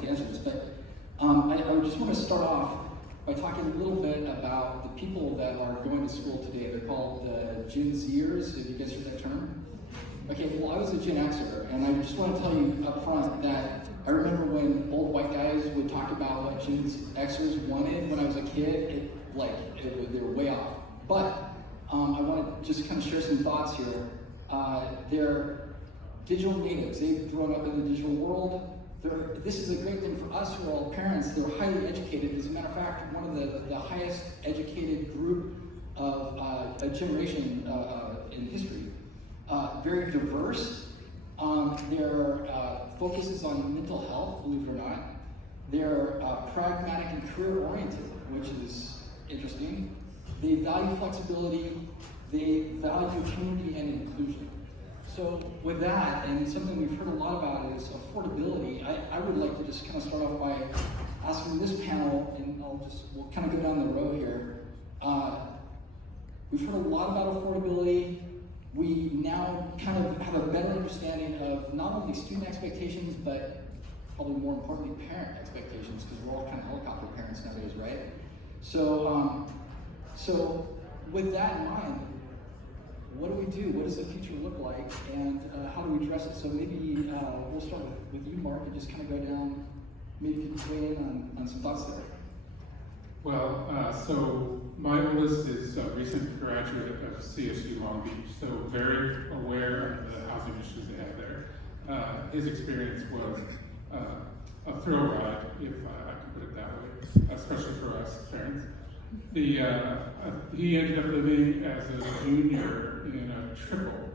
like to answer this, but I just want to start off by talking a little bit about the people that are going to school today. They're called Gen Zers. Have you guys heard that term? Okay, well, I was a Gen Xer, and I just want to tell you up front that I remember when old white guys would talk about what Gen Xers wanted when I was a kid, they were way off. But I want to just kind of share some thoughts here. They're digital natives. They've grown up in the digital world. This is a great thing for us who are all parents. They're highly educated. As a matter of fact, one of the highest educated group of a generation in history. Very diverse. Their focus is on mental health, believe it or not. They're pragmatic and career-oriented, which is interesting. They value flexibility. They value community and inclusion. So with that, and something we've heard a lot about is affordability, I would like to just kind of start off by asking this panel, and we'll kind of go down the row here. We've heard a lot about affordability. We now kind of have a better understanding of not only student expectations, but probably more importantly, parent expectations, because we're all kind of helicopter parents nowadays, right? So, so with that in mind, what do we do? What does the future look like? And how do we address it? So maybe we'll start with you, Mark, and just kind of go down, maybe you can weigh in on some thoughts there. Well, so my oldest is a recent graduate of CSU Long Beach, so very aware of the housing issues they have there. His experience was a thrill ride, if I can put it that way, especially for us parents. He ended up living as a junior in a triple,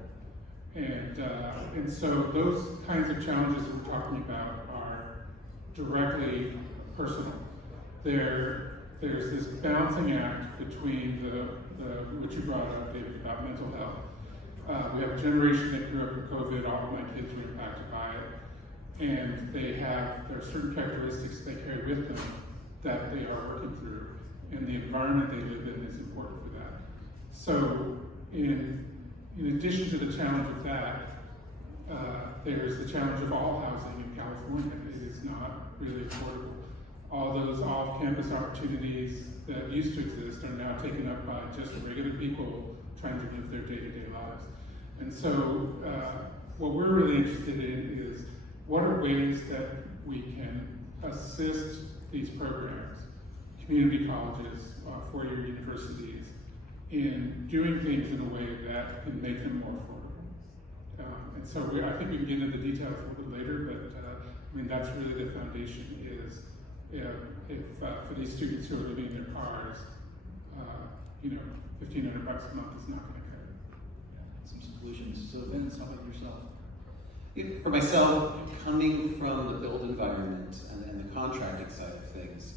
and so those kinds of challenges we're talking about are directly personal. There's this balancing act between what you brought up, David, about mental health. We have a generation that grew up in COVID. All of my kids were impacted by it, and there are certain characteristics they carry with them that they are working through. And the environment they live in is important for that. So in addition to the challenge of that, there's the challenge of all housing in California. It is not really affordable. All those off-campus opportunities that used to exist are now taken up by just regular people trying to live their day-to-day lives. And so what we're really interested in is what are ways that we can assist these programs, community colleges, four-year universities, in doing things in a way that can make them more affordable. And so I think we can get into the details a little bit later, but that's really the foundation is if for these students who are living in their cars, $1,500 a month is not going to cut it. Some solutions. So Vince, how about yourself? For myself, coming from the built environment and the contracting side of things,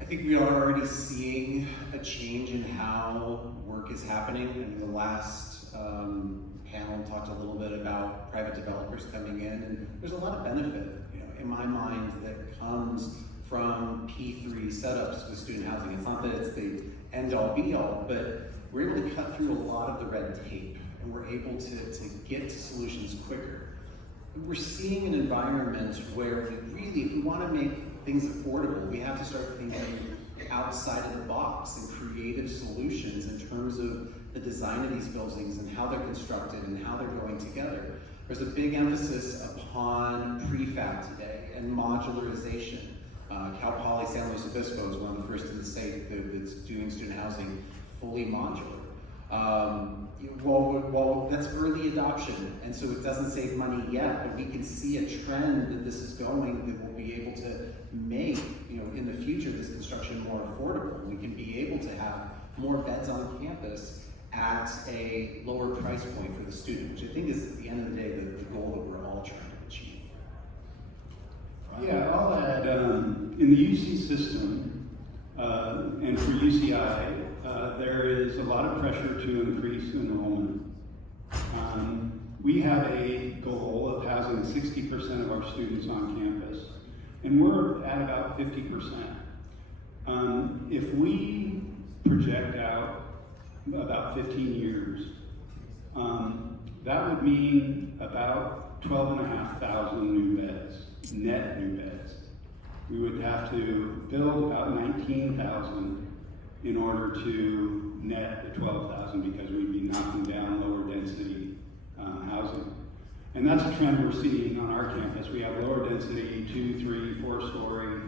I think we are already seeing a change in how work is happening. And the last panel talked a little bit about private developers coming in, and there's a lot of benefit, in my mind, that comes from P3 setups with student housing. It's not that it's the end-all be-all, but we're able to cut through a lot of the red tape, and we're able to get to solutions quicker. We're seeing an environment where really, if we want to make things affordable, we have to start thinking outside of the box and creative solutions in terms of the design of these buildings and how they're constructed and how they're going together. There's a big emphasis upon prefab today and modularization. Cal Poly San Luis Obispo is one of the first in the state that's doing student housing fully modular. Well, that's early adoption, and so it doesn't save money yet, but we can see a trend that this is going, that we'll be able to make, in the future, this construction more affordable. We can be able to have more beds on campus at a lower price point for the student, which I think is, at the end of the day, the goal that we're all trying to achieve. Yeah, I'll add, in the UC system, and for UCI, there is a lot of pressure to increase enrollment. We have a goal of housing 60% of our students on campus, and we're at about 50%. If we project out about 15 years, that would mean about 12,500 new beds net new beds. We would have to build about 19,000 in order to net the 12,000 because we'd be knocking down lower density housing. And that's a trend we're seeing on our campus. We have lower density 2, 3, 4-story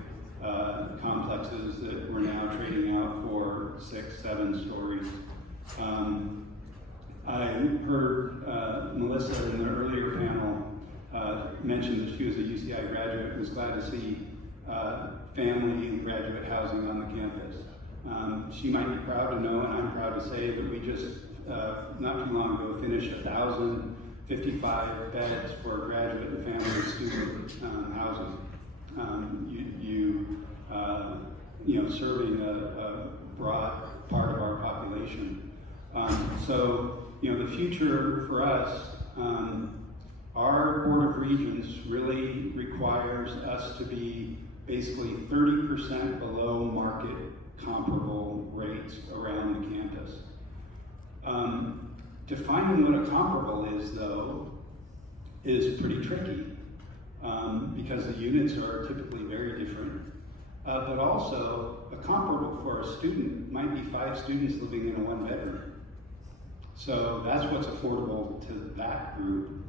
complexes that we're now trading out for 6, 7 stories. I heard Melissa in the earlier panel mention that she was a UCI graduate and was glad to see family and graduate housing on the campus. She might be proud to know, and I'm proud to say, that we just, not too long ago, finished 1,055 beds for graduate and family student housing. Serving a broad part of our population. So, the future for us, our Board of Regents really requires us to be basically 30% below market comparable rates around the campus. Defining what a comparable is, though, is pretty tricky because the units are typically very different. But also, a comparable for a student might be 5 students living in a 1-bedroom. So that's what's affordable to that group,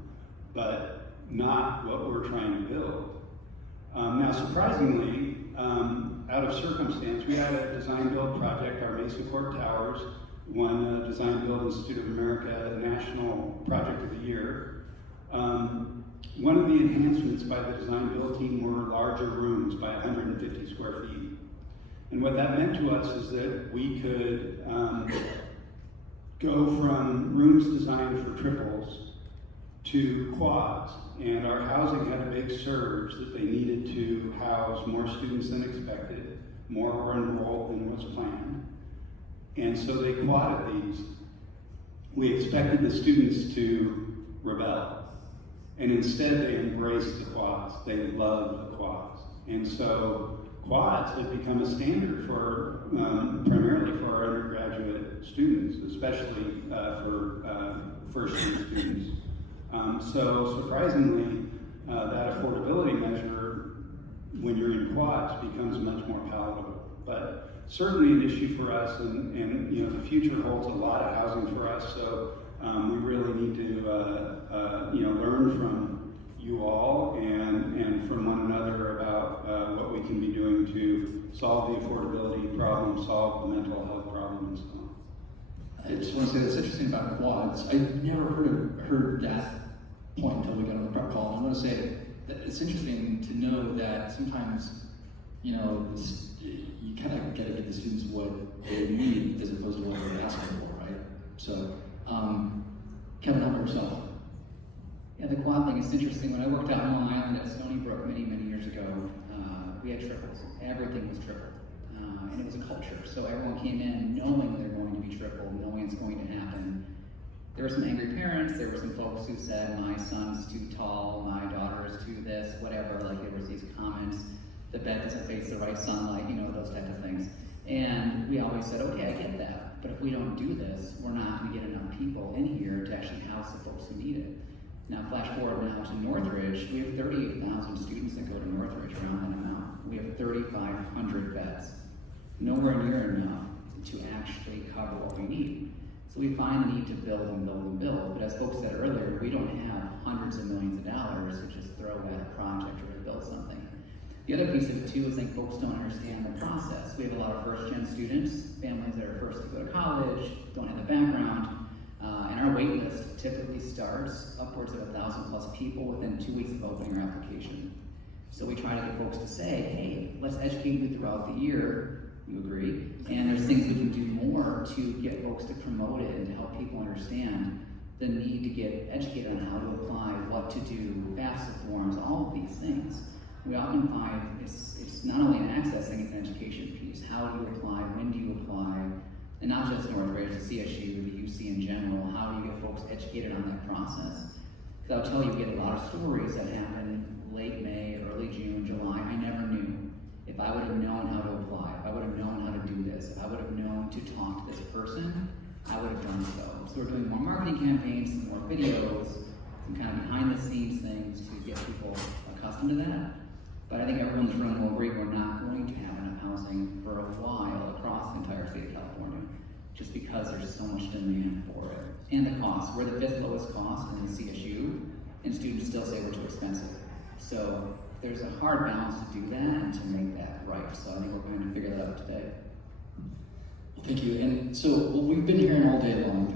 but not what we're trying to build. Now, surprisingly, out of circumstance, we had a design-build project, our Mesa Court Towers, won a Design Build Institute of America National Project of the Year. One of the enhancements by the design build team were larger rooms by 150 square feet. And what that meant to us is that we could go from rooms designed for triples to quads. And our housing had a big surge that they needed to house more students than expected, more were enrolled than was planned. And so they quadded these. We expected the students to rebel. And instead they embraced the quads. They loved the quads. And so quads have become a standard for, primarily for our undergraduate students, especially for first-year students. So surprisingly, that affordability measure, when you're in quads, becomes much more palatable. But certainly an issue for us, and the future holds a lot of housing for us. So we really need to learn from you all and from one another about what we can be doing to solve the affordability problem, solve the mental health problem, and so on. I just want to say that's interesting about quads. I never heard that point until we got on the prep call. I want to say that it's interesting to know that sometimes, you kind of got to give the students what they need as opposed to what they're asking for, right? So, Kevin, how about yourself? Yeah, the quad thing is interesting. When I worked out on Long Island at Stony Brook many years ago, we had triples. Everything was triple. And it was a culture. So everyone came in knowing they're going to be triple, knowing it's going to happen. There were some angry parents. There were some folks who said, my son's too tall, my daughter is too this, whatever. Like there was these comments, the bed doesn't face the right sunlight, those type of things. And we always said, okay, I get that. But if we don't do this, we're not going to get enough people in here to actually house the folks who need it. Now, flash forward now to Northridge. We have 38,000 students that go to Northridge around that amount. We have 3,500 beds. Nowhere near enough to actually cover what we need. So we find the need to build and build and build. But as folks said earlier, we don't have hundreds of millions of dollars to just throw at a project or to build something. The other piece of it too is I think folks don't understand the process. We have a lot of first-gen students, families that are first to go to college, don't have the background. And our wait list typically starts upwards of 1,000 plus people within 2 weeks of opening our application. So we try to get folks to say, hey, let's educate you throughout the year. You agree? And there's things we can do more to get folks to promote it and to help people understand the need to get educated on how to apply, what to do, FAFSA forms, all of these things. We often find it's not only an access thing, it's an education piece. How do you apply? When do you apply? And not just Northridge, the CSU, the UC in general, how do you get folks educated on that process? Because I'll tell you, we get a lot of stories that happen late May, early June, July. I never knew. If I would have known how to apply, if I would have known how to do this, if I would have known to talk to this person, I would have done so. So we're doing more marketing campaigns, some more videos, some kind of behind the scenes things to get people accustomed to that. But I think everyone in this room will agree we're not going to have enough housing for a while across the entire state of California, just because there's so much demand for it. And the cost. We're the 5th lowest cost in the CSU, and students still say we're too expensive. So there's a hard balance to do that and to make that right. So I think we're going to figure that out today. Thank you. And so what we've been hearing all day long